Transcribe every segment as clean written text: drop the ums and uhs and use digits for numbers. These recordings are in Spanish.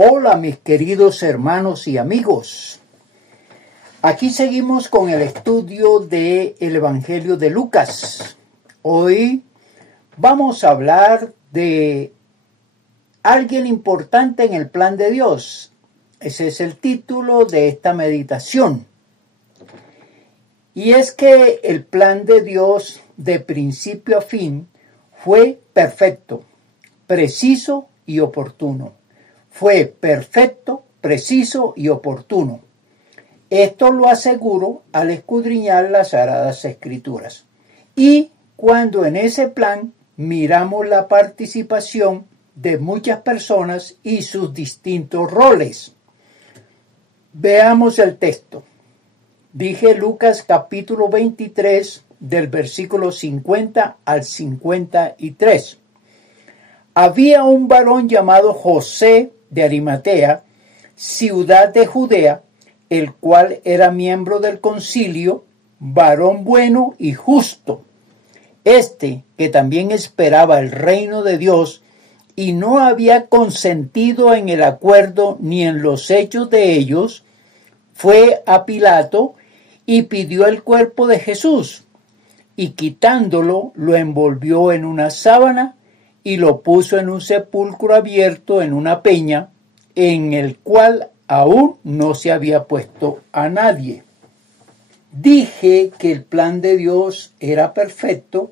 Hola mis queridos hermanos y amigos. Aquí seguimos con el estudio del Evangelio de Lucas. Hoy vamos a hablar de alguien importante en el plan de Dios. Ese es el título de esta meditación. Y es que el plan de Dios de principio a fin fue perfecto, preciso y oportuno. Fue perfecto, preciso y oportuno. Esto lo aseguro al escudriñar las Sagradas Escrituras. Y cuando en ese plan miramos la participación de muchas personas y sus distintos roles. Veamos el texto. Dije Lucas capítulo 23 del versículo 50 al 53. Había un varón llamado José de Arimatea, ciudad de Judea, el cual era miembro del concilio, varón bueno y justo. Que también esperaba el reino de Dios y no había consentido en el acuerdo ni en los hechos de ellos, fue a Pilato y pidió el cuerpo de Jesús, y quitándolo lo envolvió en una sábana y lo puso en un sepulcro abierto en una peña, en el cual aún no se había puesto a nadie. Dije que el plan de Dios era perfecto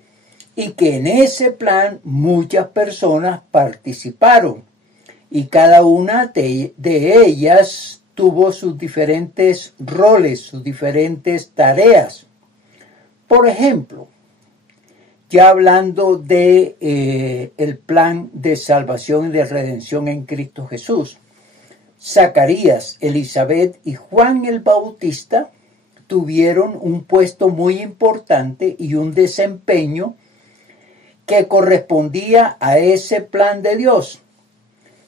y que en ese plan muchas personas participaron, y cada una de ellas tuvo sus diferentes roles, sus diferentes tareas. Por ejemplo, ya hablando de el plan de salvación y de redención en Cristo Jesús, Zacarías, Elizabeth y Juan el Bautista tuvieron un puesto muy importante y un desempeño que correspondía a ese plan de Dios.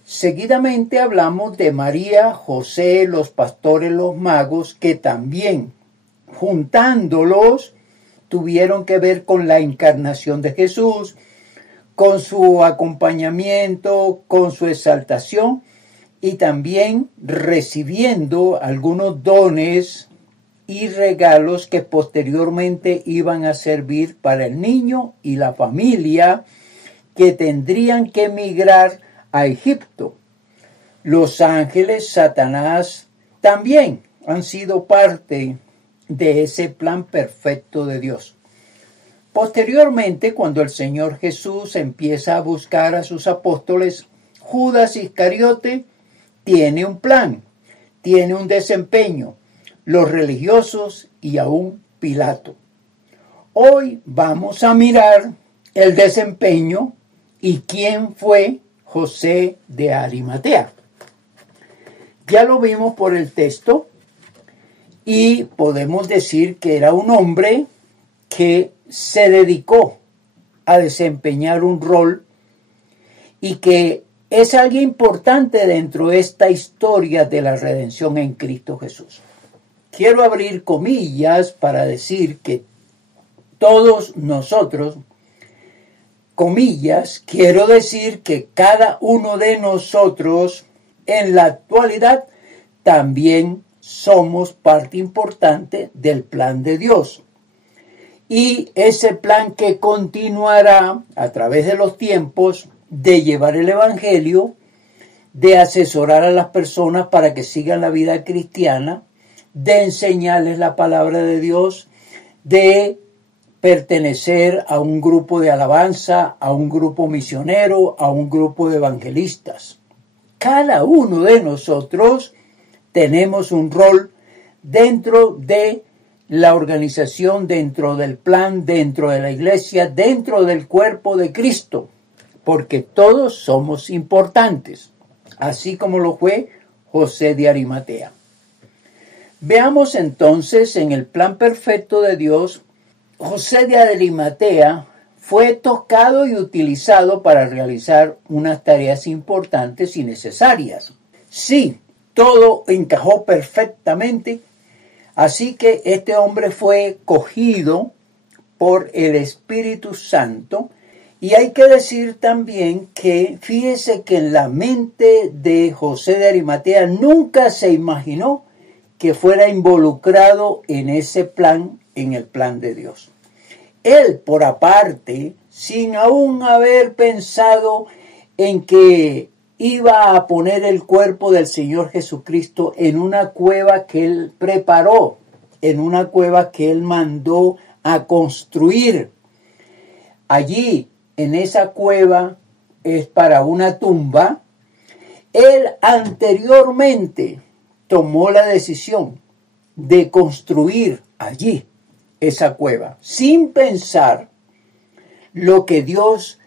Seguidamente hablamos de María, José, los pastores, los magos, que también, juntándolos, tuvieron que ver con la encarnación de Jesús, con su acompañamiento, con su exaltación y también recibiendo algunos dones y regalos que posteriormente iban a servir para el niño y la familia que tendrían que emigrar a Egipto. Los ángeles, Satanás, también han sido parte de ese plan perfecto de Dios. Posteriormente, cuando el Señor Jesús empieza a buscar a sus apóstoles, Judas Iscariote tiene un plan, tiene un desempeño, los religiosos y aún Pilato. Hoy vamos a mirar el desempeño y quién fue José de Arimatea. Ya lo vimos por el texto y podemos decir que era un hombre que se dedicó a desempeñar un rol y que es alguien importante dentro de esta historia de la redención en Cristo Jesús. Quiero abrir comillas para decir que todos nosotros, comillas, quiero decir que cada uno de nosotros en la actualidad también somos parte importante del plan de Dios. Y ese plan que continuará a través de los tiempos de llevar el Evangelio, de asesorar a las personas para que sigan la vida cristiana, de enseñarles la palabra de Dios, de pertenecer a un grupo de alabanza, a un grupo misionero, a un grupo de evangelistas. Cada uno de nosotros tenemos un rol dentro de la organización, dentro del plan, dentro de la iglesia, dentro del cuerpo de Cristo, porque todos somos importantes, así como lo fue José de Arimatea. Veamos entonces en el plan perfecto de Dios, José de Arimatea fue tocado y utilizado para realizar unas tareas importantes y necesarias. Sí, todo encajó perfectamente, así que este hombre fue cogido por el Espíritu Santo Y hay que decir también que, fíjese que en la mente de José de Arimatea nunca se imaginó que fuera involucrado en ese plan, en el plan de Dios. Él, por aparte, sin aún haber pensado en que iba a poner el cuerpo del Señor Jesucristo en una cueva que él preparó, en una cueva que él mandó a construir. Allí, en esa cueva, es para una tumba. Él anteriormente tomó la decisión de construir allí esa cueva, sin pensar lo que Dios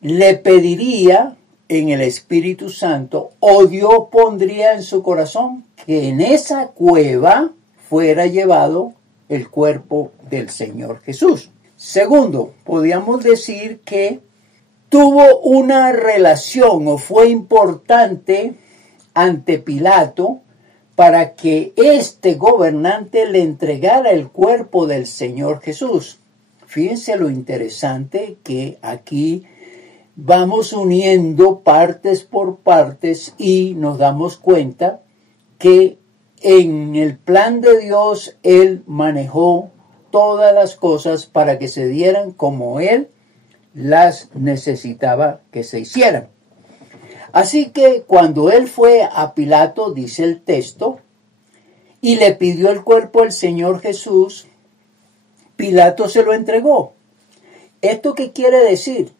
le pediría en el Espíritu Santo, o Dios pondría en su corazón que en esa cueva fuera llevado el cuerpo del Señor Jesús. Segundo, podríamos decir que tuvo una relación o fue importante ante Pilato para que este gobernante le entregara el cuerpo del Señor Jesús. Fíjense lo interesante que aquí vamos uniendo partes por partes y nos damos cuenta que en el plan de Dios Él manejó todas las cosas para que se dieran como Él las necesitaba que se hicieran. Así que cuando Él fue a Pilato, dice el texto, y le pidió el cuerpo del Señor Jesús, Pilato se lo entregó. ¿Esto qué quiere decir?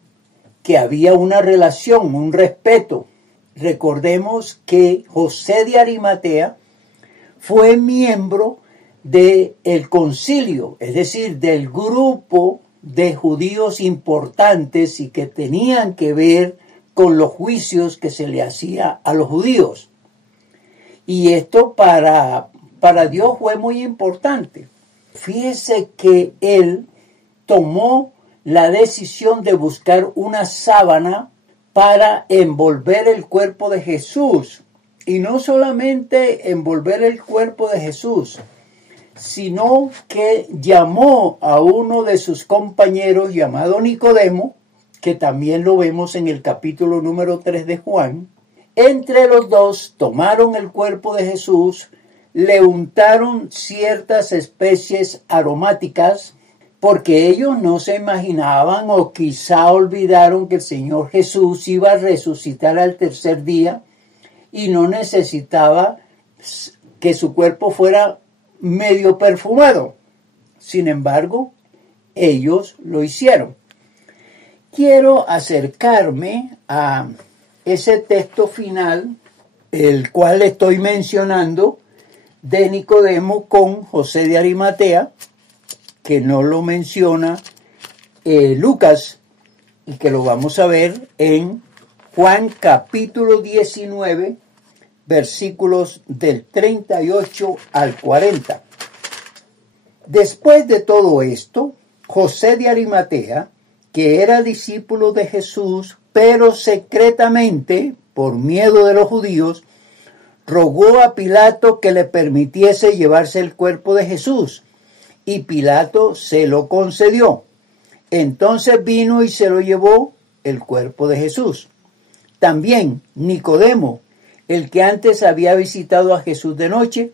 Que había una relación, un respeto. Recordemos que José de Arimatea fue miembro del concilio, es decir, del grupo de judíos importantes y que tenían que ver con los juicios que se le hacía a los judíos. Y esto para Dios fue muy importante. Fíjese que él tomó la decisión de buscar una sábana para envolver el cuerpo de Jesús. Y no solamente envolver el cuerpo de Jesús, sino que llamó a uno de sus compañeros llamado Nicodemo, que también lo vemos en el capítulo número 3 de Juan. Entre los dos tomaron el cuerpo de Jesús, le untaron ciertas especies aromáticas, porque ellos no se imaginaban o quizá olvidaron que el Señor Jesús iba a resucitar al tercer día y no necesitaba que su cuerpo fuera medio perfumado. Sin embargo, ellos lo hicieron. Quiero acercarme a ese texto final, el cual estoy mencionando, de Nicodemo con José de Arimatea, que no lo menciona Lucas, y que lo vamos a ver en Juan capítulo 19, versículos del 38 al 40. Después de todo esto, José de Arimatea, que era discípulo de Jesús, pero secretamente, por miedo de los judíos, rogó a Pilato que le permitiese llevarse el cuerpo de Jesús, y Pilato se lo concedió. Entonces vino y se lo llevó el cuerpo de Jesús. También Nicodemo, el que antes había visitado a Jesús de noche,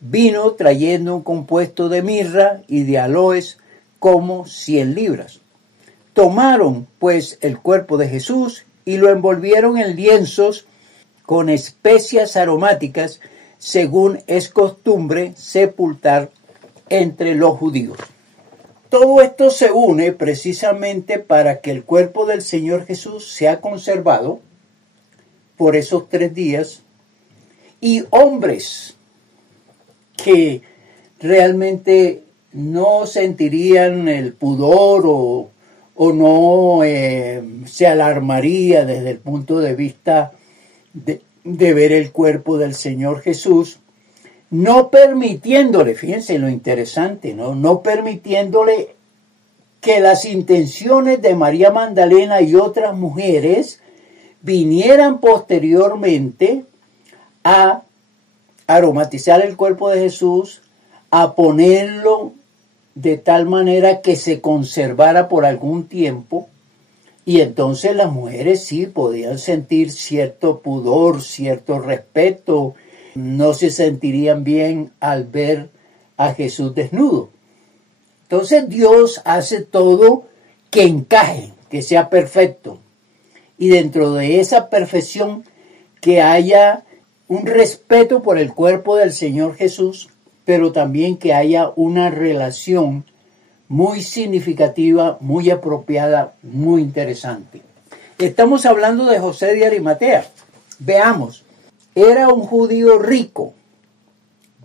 vino trayendo un compuesto de mirra y de aloes como 100 libras. Tomaron pues el cuerpo de Jesús y lo envolvieron en lienzos con especias aromáticas, según es costumbre sepultar entre los judíos. Todo esto se une precisamente para que el cuerpo del Señor Jesús sea conservado por esos 3 días, y hombres que realmente no sentirían el pudor o no se alarmaría desde el punto de vista de ver el cuerpo del Señor Jesús, no permitiéndole, fíjense lo interesante, no permitiéndole que las intenciones de María Magdalena y otras mujeres vinieran posteriormente a aromatizar el cuerpo de Jesús, a ponerlo de tal manera que se conservara por algún tiempo, Y entonces las mujeres sí podían sentir cierto pudor, cierto respeto, no se sentirían bien al ver a Jesús desnudo. Entonces Dios hace todo que encaje, que sea perfecto. Y dentro de esa perfección que haya un respeto por el cuerpo del Señor Jesús, pero también que haya una relación muy significativa, muy apropiada, muy interesante. Estamos hablando de José de Arimatea. Veamos, era un judío rico.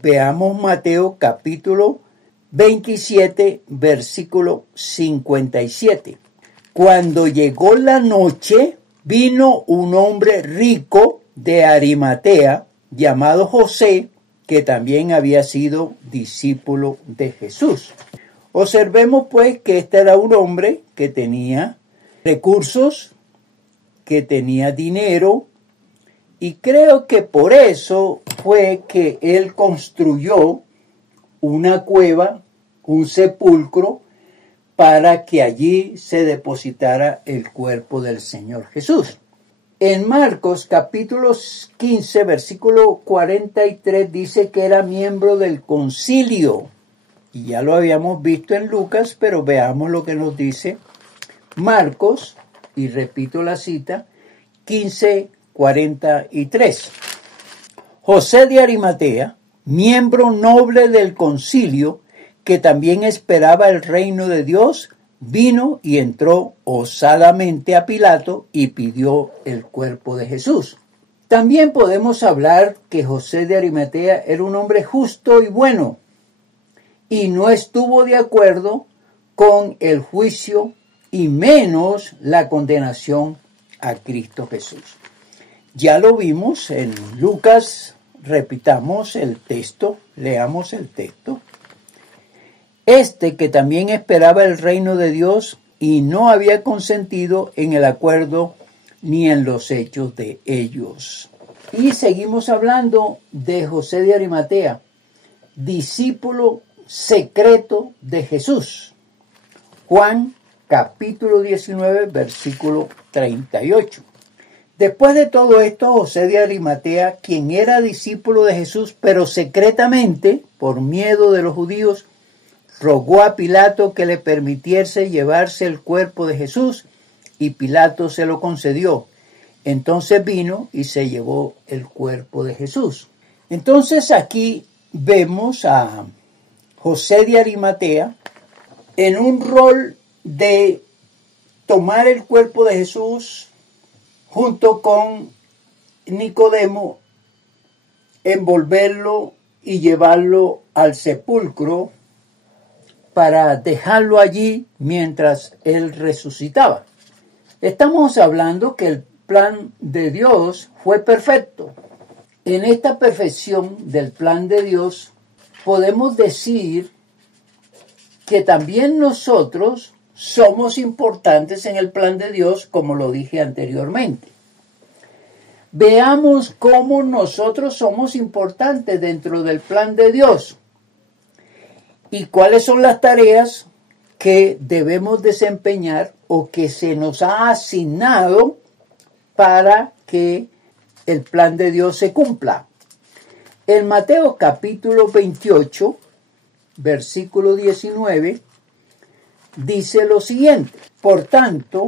Veamos Mateo capítulo 27, versículo 57. Cuando llegó la noche, vino un hombre rico de Arimatea, llamado José, que también había sido discípulo de Jesús. Observemos pues que este era un hombre que tenía recursos, que tenía dinero, y creo que por eso fue que él construyó una cueva, un sepulcro, para que allí se depositara el cuerpo del Señor Jesús. En Marcos capítulo 15, versículo 43 dice que era miembro del concilio. Y ya lo habíamos visto en Lucas, pero veamos lo que nos dice Marcos, y repito la cita, 15:43. José de Arimatea, miembro noble del concilio, que también esperaba el reino de Dios, vino y entró osadamente a Pilato y pidió el cuerpo de Jesús. También podemos hablar que José de Arimatea era un hombre justo y bueno, y no estuvo de acuerdo con el juicio y menos la condenación a Cristo Jesús. Ya lo vimos en Lucas, repitamos el texto, leamos el texto. Este que también esperaba el reino de Dios y no había consentido en el acuerdo ni en los hechos de ellos. Y seguimos hablando de José de Arimatea, discípulo secreto de Jesús. Juan capítulo 19, versículo 38. Después de todo esto, José de Arimatea, quien era discípulo de Jesús, pero secretamente, por miedo de los judíos, rogó a Pilato que le permitiese llevarse el cuerpo de Jesús, y Pilato se lo concedió. Entonces vino y se llevó el cuerpo de Jesús. Entonces aquí vemos a José de Arimatea en un rol de tomar el cuerpo de Jesús junto con Nicodemo, envolverlo y llevarlo al sepulcro para dejarlo allí mientras él resucitaba. Estamos hablando que el plan de Dios fue perfecto. En esta perfección del plan de Dios podemos decir que también nosotros somos importantes en el plan de Dios, como lo dije anteriormente. Veamos cómo nosotros somos importantes dentro del plan de Dios y cuáles son las tareas que debemos desempeñar o que se nos ha asignado para que el plan de Dios se cumpla. En Mateo capítulo 28, versículo 19, dice lo siguiente: por tanto,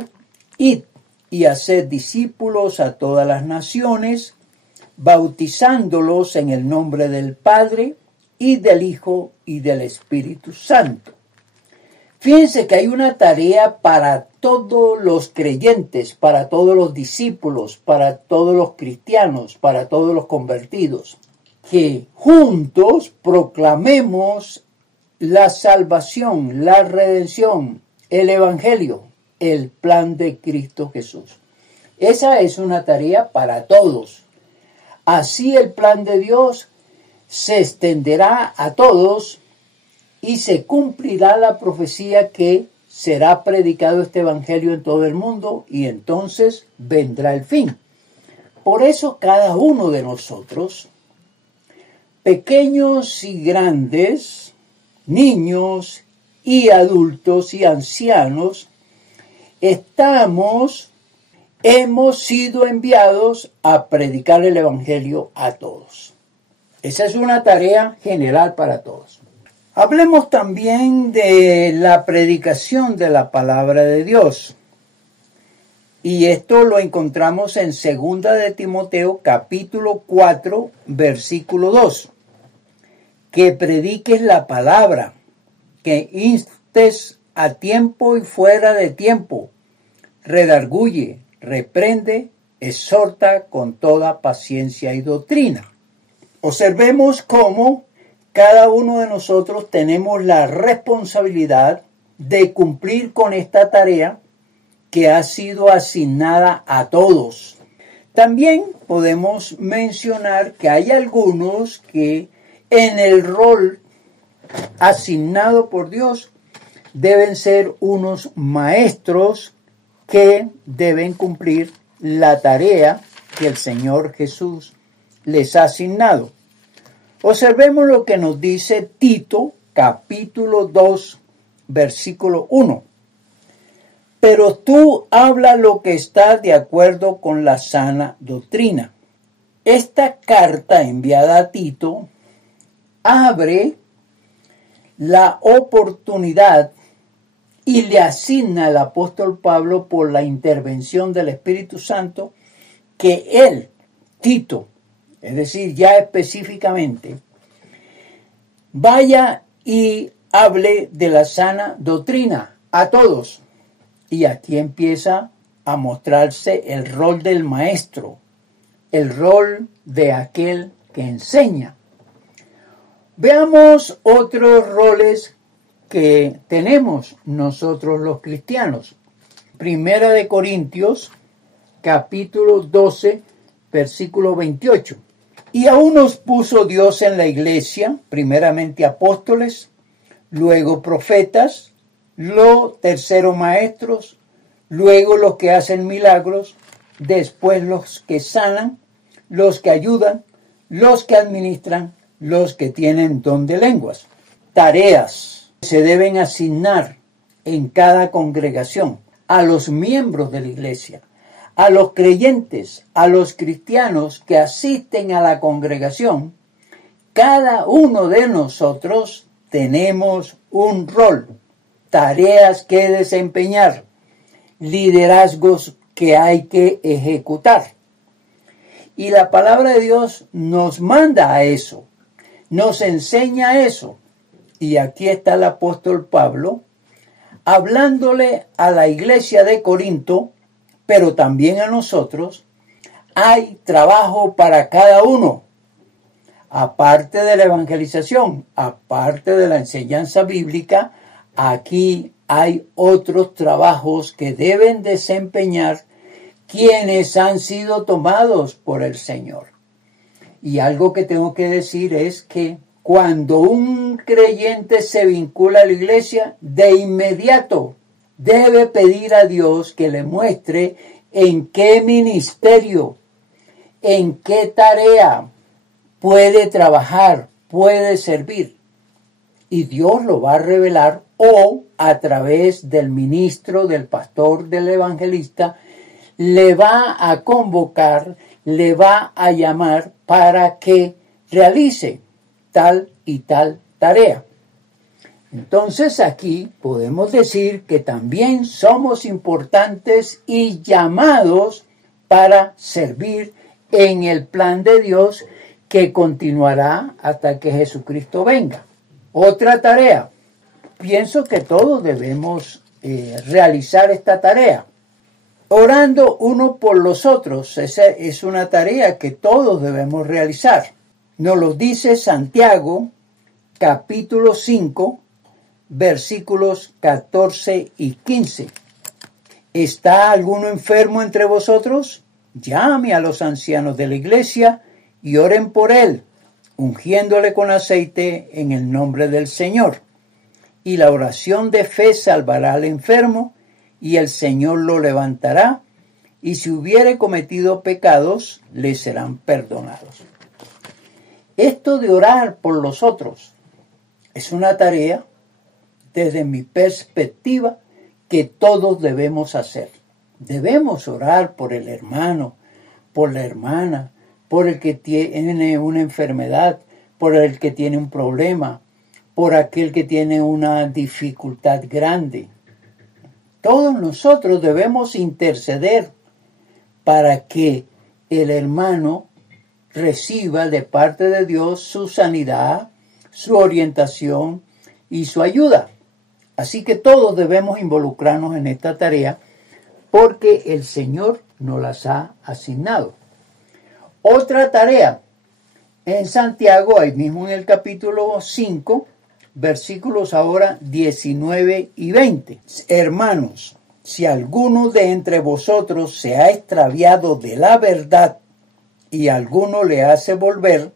id y haced discípulos a todas las naciones, bautizándolos en el nombre del Padre, y del Hijo, y del Espíritu Santo. Fíjense que hay una tarea para todos los creyentes, para todos los discípulos, para todos los cristianos, para todos los convertidos, que juntos proclamemos la salvación, la redención, el Evangelio, el plan de Cristo Jesús. Esa es una tarea para todos. Así el plan de Dios se extenderá a todos y se cumplirá la profecía que será predicado este Evangelio en todo el mundo y entonces vendrá el fin. Por eso cada uno de nosotros, pequeños y grandes, niños y adultos y ancianos, hemos sido enviados a predicar el Evangelio a todos. Esa es una tarea general para todos. Hablemos también de la predicación de la palabra de Dios. Y esto lo encontramos en 2 de Timoteo capítulo 4, versículo 2. Que prediques la palabra, que instes a tiempo y fuera de tiempo, redarguye, reprende, exhorta con toda paciencia y doctrina. Observemos cómo cada uno de nosotros tenemos la responsabilidad de cumplir con esta tarea que ha sido asignada a todos. También podemos mencionar que hay algunos que en el rol asignado por Dios deben ser unos maestros que deben cumplir la tarea que el Señor Jesús les ha asignado. Observemos lo que nos dice Tito, capítulo 2, versículo 1. Pero tú habla lo que está de acuerdo con la sana doctrina. Esta carta enviada a Tito abre la oportunidad y le asigna al apóstol Pablo por la intervención del Espíritu Santo que él, Tito, es decir, ya específicamente, vaya y hable de la sana doctrina a todos. Y aquí empieza a mostrarse el rol del maestro, el rol de aquel que enseña. Veamos otros roles que tenemos nosotros los cristianos. Primera de Corintios, capítulo 12, versículo 28. Y a unos puso Dios en la iglesia, primeramente apóstoles, luego profetas, tercero maestros, luego los que hacen milagros, después los que sanan, los que ayudan, los que administran, los que tienen don de lenguas. Tareas se deben asignar en cada congregación a los miembros de la iglesia, a los creyentes, a los cristianos que asisten a la congregación. Cada uno de nosotros tenemos un rol, tareas que desempeñar, liderazgos que hay que ejecutar. Y la palabra de Dios nos manda a eso, nos enseña a eso. Y aquí está el apóstol Pablo hablándole a la iglesia de Corinto, pero también a nosotros. Hay trabajo para cada uno. Aparte de la evangelización, aparte de la enseñanza bíblica, aquí hay otros trabajos que deben desempeñar quienes han sido tomados por el Señor. Y algo que tengo que decir es que cuando un creyente se vincula a la iglesia, de inmediato debe pedir a Dios que le muestre en qué ministerio, en qué tarea puede trabajar, puede servir. Y Dios lo va a revelar o a través del ministro, del pastor, del evangelista, le va a convocar, le va a llamar para que realice tal y tal tarea. Entonces aquí podemos decir que también somos importantes y llamados para servir en el plan de Dios que continuará hasta que Jesucristo venga. Otra tarea. Pienso que todos debemos realizar esta tarea. Orando uno por los otros. Esa es una tarea que todos debemos realizar. Nos lo dice Santiago, capítulo 5, versículos 14 y 15. ¿Está alguno enfermo entre vosotros? Llame a los ancianos de la iglesia y oren por él, ungiéndole con aceite en el nombre del Señor. Y la oración de fe salvará al enfermo, y el Señor lo levantará, y si hubiere cometido pecados, le serán perdonados. Esto de orar por los otros es una tarea, desde mi perspectiva, que todos debemos hacer. Debemos orar por el hermano, por la hermana, por el que tiene una enfermedad, por el que tiene un problema, por aquel que tiene una dificultad grande. Todos nosotros debemos interceder para que el hermano reciba de parte de Dios su sanidad, su orientación y su ayuda. Así que todos debemos involucrarnos en esta tarea porque el Señor nos las ha asignado. Otra tarea en Santiago, ahí mismo en el capítulo 5, versículos ahora 19 y 20. Hermanos, si alguno de entre vosotros se ha extraviado de la verdad y alguno le hace volver,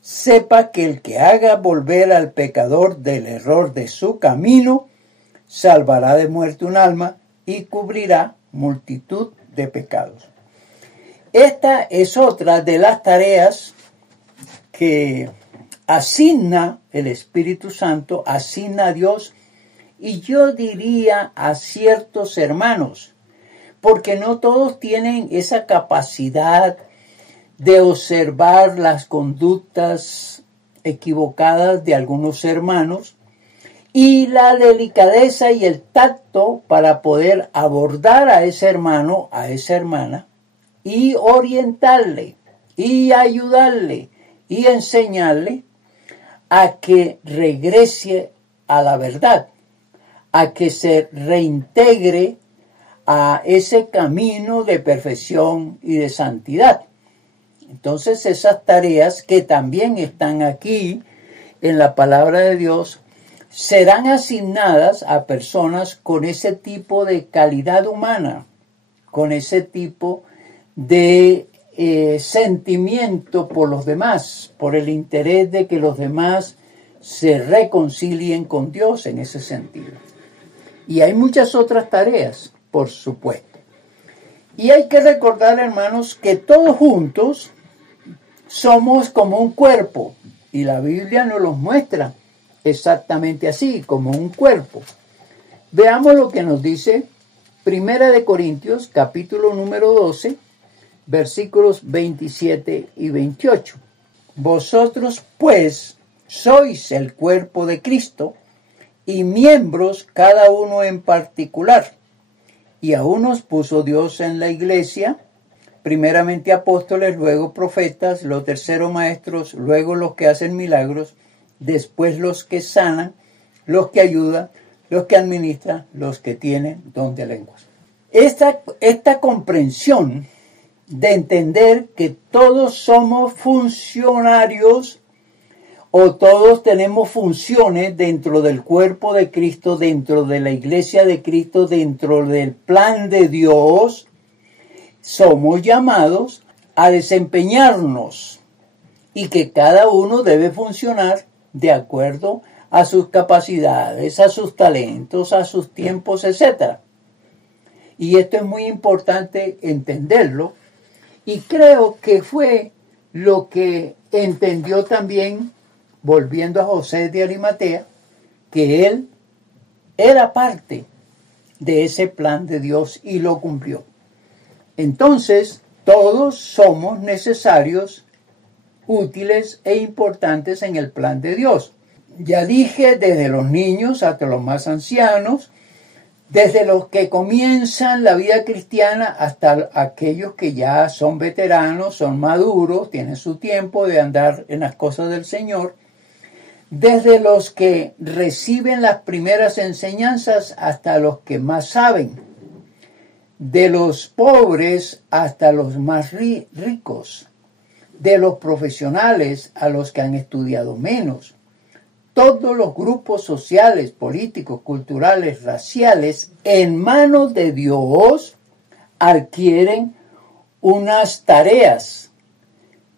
sepa que el que haga volver al pecador del error de su camino, salvará de muerte un alma y cubrirá multitud de pecados. Esta es otra de las tareas que asigna el Espíritu Santo, asigna a Dios, y yo diría a ciertos hermanos, porque no todos tienen esa capacidad de observar las conductas equivocadas de algunos hermanos y la delicadeza y el tacto para poder abordar a ese hermano, a esa hermana, y orientarle, y ayudarle, y enseñarle a que regrese a la verdad, a que se reintegre a ese camino de perfección y de santidad. Entonces esas tareas que también están aquí en la palabra de Dios serán asignadas a personas con ese tipo de calidad humana, con ese tipo de sentimiento por los demás, por el interés de que los demás se reconcilien con Dios en ese sentido. Y hay muchas otras tareas, por supuesto. Y hay que recordar, hermanos, que todos juntos somos como un cuerpo, y la Biblia nos los muestra exactamente así, como un cuerpo. Veamos lo que nos dice Primera de Corintios, capítulo número 12, versículos 27 y 28. Vosotros, pues, sois el cuerpo de Cristo, y miembros cada uno en particular. Y a unos puso Dios en la iglesia, primeramente apóstoles, luego profetas, los terceros maestros, luego los que hacen milagros, después los que sanan, los que ayudan, los que administran, los que tienen don de lenguas. Esta comprensión de entender que todos somos funcionarios o todos tenemos funciones dentro del cuerpo de Cristo, dentro de la iglesia de Cristo, dentro del plan de Dios, somos llamados a desempeñarnos y que cada uno debe funcionar de acuerdo a sus capacidades, a sus talentos, a sus tiempos, etc. Y esto es muy importante entenderlo, y creo que fue lo que entendió también, volviendo a José de Arimatea, que él era parte de ese plan de Dios y lo cumplió. Entonces, todos somos necesarios, útiles e importantes en el plan de Dios. Ya dije, desde los niños hasta los más ancianos, desde los que comienzan la vida cristiana hasta aquellos que ya son veteranos, son maduros, tienen su tiempo de andar en las cosas del Señor, desde los que reciben las primeras enseñanzas hasta los que más saben, de los pobres hasta los más ricos, de los profesionales a los que han estudiado menos. Todos los grupos sociales, políticos, culturales, raciales, en manos de Dios, adquieren unas tareas.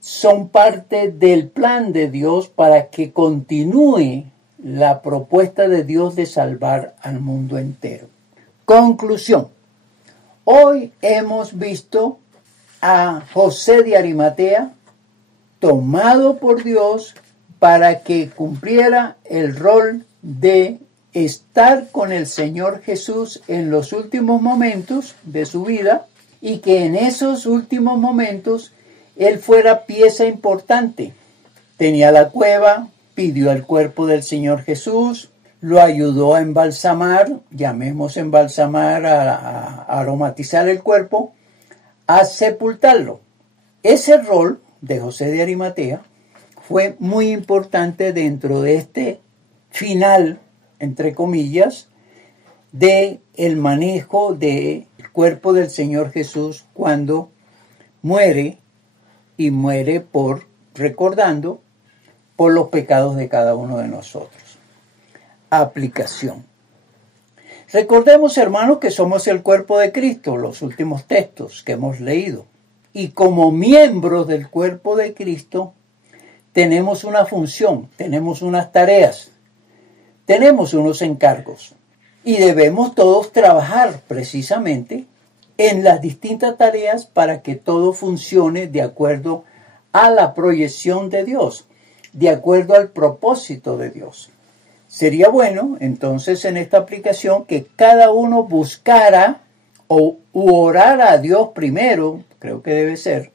Son parte del plan de Dios para que continúe la propuesta de Dios de salvar al mundo entero. Conclusión. Hoy hemos visto a José de Arimatea tomado por Dios para que cumpliera el rol de estar con el Señor Jesús en los últimos momentos de su vida y que en esos últimos momentos Él fuera pieza importante. Tenía la cueva, pidió el cuerpo del Señor Jesús, lo ayudó a embalsamar, llamemos embalsamar a aromatizar el cuerpo, a sepultarlo. Ese rol de José de Arimatea fue muy importante dentro de este final, entre comillas, de el manejo del cuerpo del Señor Jesús cuando muere, y muere recordando por los pecados de cada uno de nosotros. Aplicación. Recordemos, hermanos, que somos el cuerpo de Cristo, los últimos textos que hemos leído. Y como miembros del cuerpo de Cristo, tenemos una función, tenemos unas tareas, tenemos unos encargos. Y debemos todos trabajar precisamente en las distintas tareas para que todo funcione de acuerdo a la proyección de Dios, de acuerdo al propósito de Dios. Sería bueno, entonces, en esta aplicación que cada uno buscara u orara a Dios primero, creo que debe ser,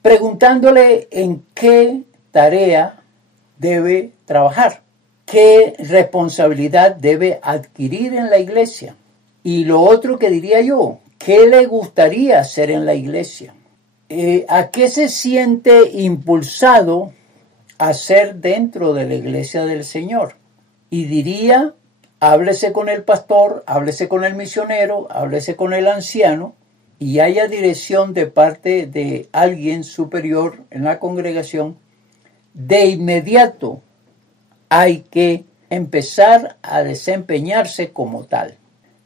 preguntándole en qué tarea debe trabajar, qué responsabilidad debe adquirir en la iglesia. Y lo otro que diría yo, ¿qué le gustaría hacer en la iglesia? ¿A qué se siente impulsado a hacer dentro de la iglesia del Señor? Y diría, háblese con el pastor, háblese con el misionero, háblese con el anciano y haya dirección de parte de alguien superior en la congregación. De inmediato hay que empezar a desempeñarse como tal.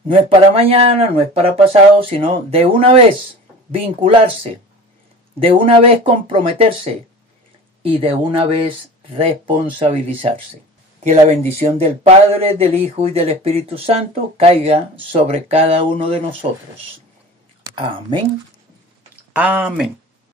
No es para mañana, no es para pasado, sino de una vez vincularse, de una vez comprometerse y de una vez responsabilizarse. Que la bendición del Padre, del Hijo y del Espíritu Santo caiga sobre cada uno de nosotros. Amén. Amén.